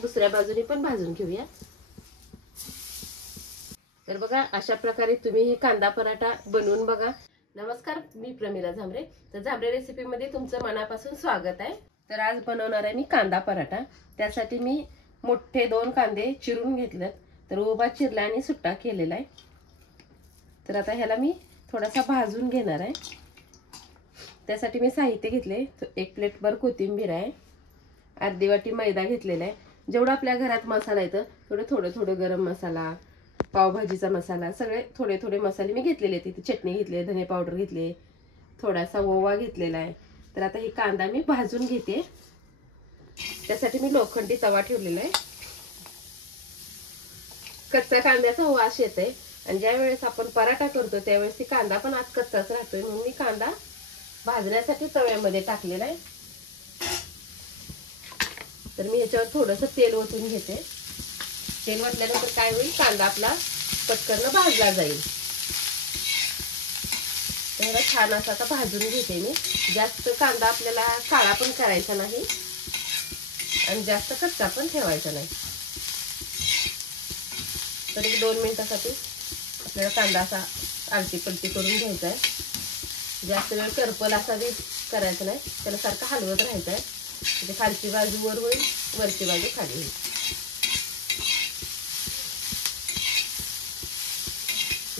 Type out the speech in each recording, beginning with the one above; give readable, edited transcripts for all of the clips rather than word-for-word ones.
दुसऱ्या बाजूने पण भाजून घेऊया। तर बघा अशा प्रकारे तुम्ही हे कांदा पराठा बनवून बघा। नमस्कार, मी प्रमिला झांबरे। तर झांबरे रेसिपी मध्ये तुमचं मनापासून स्वागत आहे। तर आज बनवणार आहे मी कांदा पराठा। त्यासाठी मी मोठे 2 कांदे चिरून घेतलेत, तर उभा चिरला आणि सुट्टा केलेला आहे। तर आता ह्याला मी थोडासा भाजून घेणार आहे। त्यासाठी मी साहित्य घेतले, 1 प्लेटभर कोथिंबीर आहे, अर्धी वाटी मैदा घेतलेला आहे। जेवढा आपल्या घरात मसाला येतो थोडं गरम मसाला, पावभाजीचा मसाला, सगळे थोडे थोडे मसाले मी घेतलेले आहेत। चटणी घेतली, धने पावडर घेतले, थोडासा ओवा घेतलेला आहे। तर आता हे कांदा मी भाजून घेते। त्यासाठी मी लोखंडी तवा ठेवलेला आहे। कच्चा कांद्याचा वास येतोय आणि ज्या वेळेस आपण पराठा करतो त्यावेळेस ती कांदा पण आत कच्चाच राहतोय, म्हणून मी कांदा भाजण्यासाठी तव्यामध्ये टाकलेला आहे। तर मी याच्यावर थोडंसं तेल ओतून घेते। तेल ओतल्यानंतर काय होईल, कांदा आपला पटकन भाजला जाईल। तर छान असा आता भाजून घेते मी। जास्त कांदा आपल्याला काळा पण करायचा नाही आणि जास्त कच्चा पण ठेवायचा नाही। तर 1-2 मिनिटासाठी आपल्याला कांदा असा आलटी पलटी करून घ्यायचा आहे। जास्त वेळ करपल असा बी करायचा नाही, त्याला सारखं हलवत राहायचं आहे। म्हणजे खालची बाजू वर होईल, वरची बाजू खाली होईल।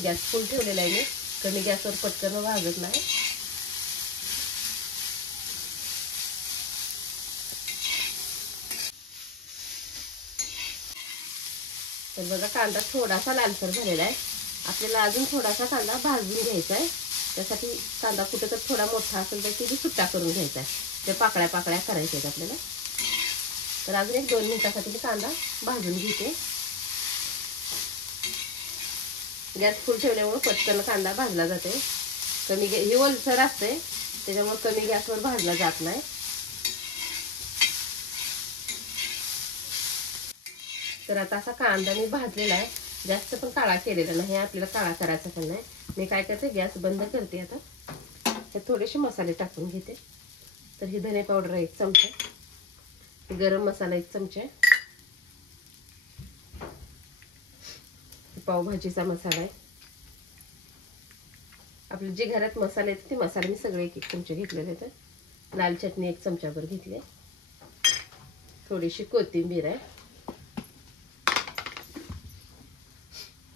गॅस फुल ठेवलेला आहे मी, कमी गॅसवर पटकन भाजत नाही। तर बघा कांदा थोडासा लालसर झालेला आहे। आपल्याला अजून थोडासा कांदा भाजून घ्यायचा आहे। त्यासाठी कांदा कुठे तर थोडा मोठा असेल तर ती सुट्टा करून घ्यायचा आहे। ते पाकळ्या पाकळ्या करायच्या आहेत आपल्याला। तर अजून 1-2 मिनिटासाठी मी कांदा भाजून घेते। गॅस फुल ठेवल्यामुळे पटकन कांदा भाजला जाते। कमी हे ओलसर असते त्याच्यामुळे कमी गॅसवर भाजला जात नाही। तर आता असा कांदा मी भाजलेला आहे, जास्त पण काळा केलेला नाही, आपल्याला काळा करायचा पण नाही। मी काय करते, गॅस बंद करते। आता हे थोडेसे मसाले टाकून घेते। तर ही धने पावडर 1 चमचा, गरम मसाला 1 चमचा, पावभाजीचा मसाला आहे। आपले जे घरात मसाले आहेत ते मसाले मी सगळे 1-1 चमचे घेतलेले आहेत। लाल चटणी 1 चमचाभर घेतली, थोडीशी कोथिंबीर आहे।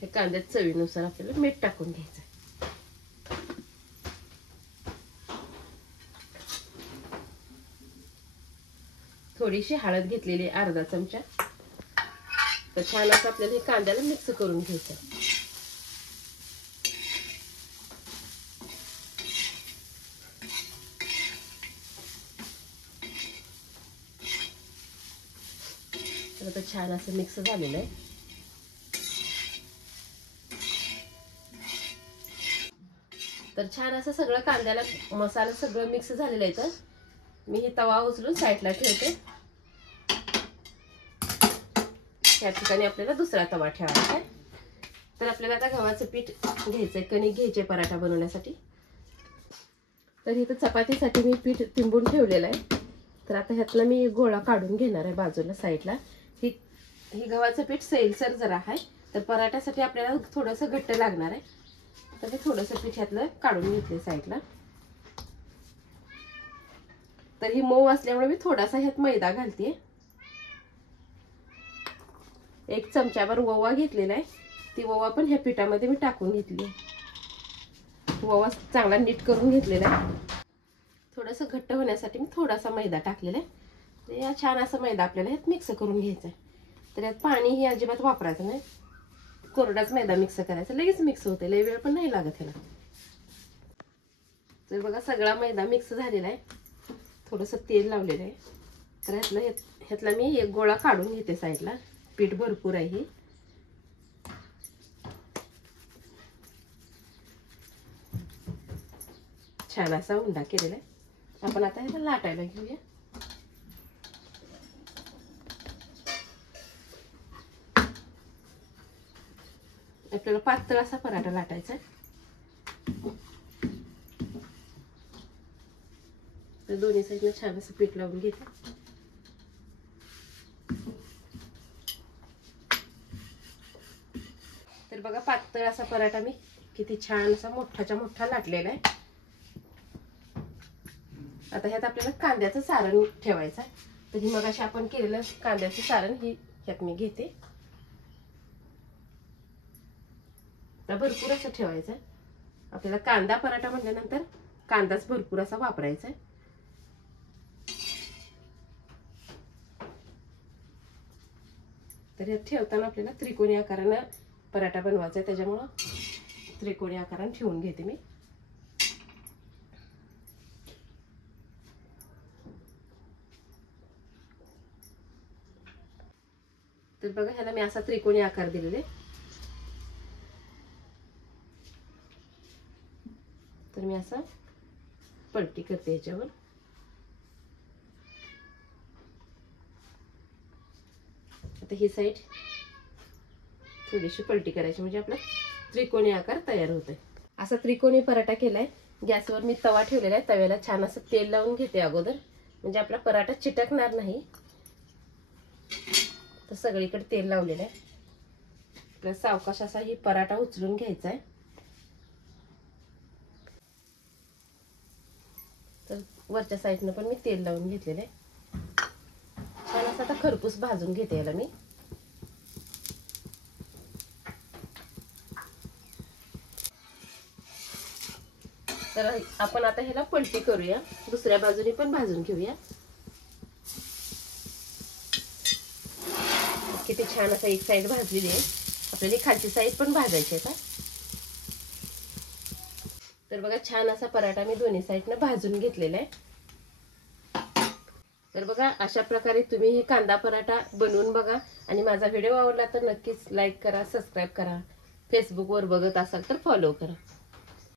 हे कांद्यात चवीनुसार आपल्याला मीठ टाकून घ्यायचं। थोडीशी हळद घेतलेली अर्धा चमचा। तर छान असं आपल्याला हे कांद्याला मिक्स करून घ्यायचं। तर आता छान असं मिक्स झालेलं आहे। तर छान असं सगळं कांद्याला मसाला सगळं मिक्स झालेलं आहे। तर मी हे तवा उचलून साईडला ठेवते। या ठिकाणी आपल्याला दुसरा तवा ठेवायचा आहे। तर आपल्याला आता गव्हाचं पीठ घ्यायचंय, कणिक घ्यायचे पराठा बनवण्यासाठी। तर इथं चपातीसाठी मी पीठ तिंबून ठेवलेलं आहे। तर आता ह्यातला मी गोळा काढून घेणार आहे बाजूला साईडला। ही गव्हाचं पीठ सैलसर जरा आहे, तर पराठ्यासाठी आपल्याला थोडंसं घट्ट लागणार आहे। तर मी थोडंसं पीठ ह्यातलं काढून घेतले साईडला। तर ही मऊ असल्यामुळे मी थोडासा ह्यात मैदा घालते। 1 चमचाभर ओवा घेतलेला आहे, ती ओवा पण ह्या पिठामध्ये मी टाकून घेतली। ओवा चांगला नीट करून घेतलेला आहे। थोडंसं घट्ट होण्यासाठी मी थोडासा मैदा टाकलेला आहे। या छान असा मैदा आपल्याला ह्यात मिक्स करून घ्यायचा आहे। तर यात पाणी ही अजिबात वापरायचं नाही, कोरडाच मैदा मिक्स करायचा, लगेच मिक्स होते, लय वेळ पण नाही लागत ह्याला। तर बघा सगळा मैदा मिक्स झालेला आहे, थोडंसं तेल लावलेलं आहे। तर ह्यातला मी एक गोळा काढून घेते साईडला। पीठ भरपूर आहे हे। छान असा उंडा केलेला आहे। आपण आता ह्याला लाटायला घेऊया। आपल्याला पातळ असा पराठा लाटायचा आहे। तर दोन्ही साईडला छान असं पीठ लावून घेते। तर बघा पातळ असा पराठा मी किती छान असा मोठाच्या मोठा लाटलेला आहे. आता ह्यात आपल्याला कांद्याचं सारण ठेवायचं आहे. तर ही मग अशी आपण केलेलं कांद्याचं सारण ही ह्यात मी घेते. तर भरपूर असं ठेवायचं आहे. आपल्याला कांदा पराठा म्हटल्यानंतर कांदाच भरपूर असा वापरायचा आहे. तर हे ठेवताना आपल्याला त्रिकोणी आकाराने पराठा बनवायचा आहे, त्याच्यामुळे त्रिकोणी आकाराने ठेवून घेते मी. तर बघा ह्याला मी असा त्रिकोणी आकार दिलेले. तर मी असा पलटी करते ह्याच्यावर. आता ही साईड थोडीशी पलटी करायची म्हणजे आपला त्रिकोणी आकार तयार होतोय. असा त्रिकोणी पराठा केलाय. गॅसवर मी तवा ठेवलेला आहे. तव्याला छान असं तेल लावून घेते अगोदर, म्हणजे आपला पराठा चिटकणार नाही. तर सगळीकडे तेल लावलेलं आहे. आपल्याला सावकाश असा ही पराठा उचलून घ्यायचा आहे. तर वरच्या साईडनं पण मी तेल लावून घेतलेलं आहे. छान असं आता खरपूस भाजून घेते याला मी. तर आपण आता ह्याला पलटी करूया, दुसऱ्या बाजूने पण भाजून घेऊया. किती छान असं एक साईड भाजलेली आहे. आपल्याला खालची साईड पण भाजायची आहे. तर बघा छान असा पराठा मी दोन्ही साईडनं भाजून घेतलेला आहे. तर बघा अशा प्रकारे तुम्ही हे कांदा पराठा बनवून बघा. आणि माझा व्हिडिओ आवडला तर नक्कीच लाईक करा, सबस्क्राईब करा. फेसबुकवर बघत असाल तर फॉलो करा.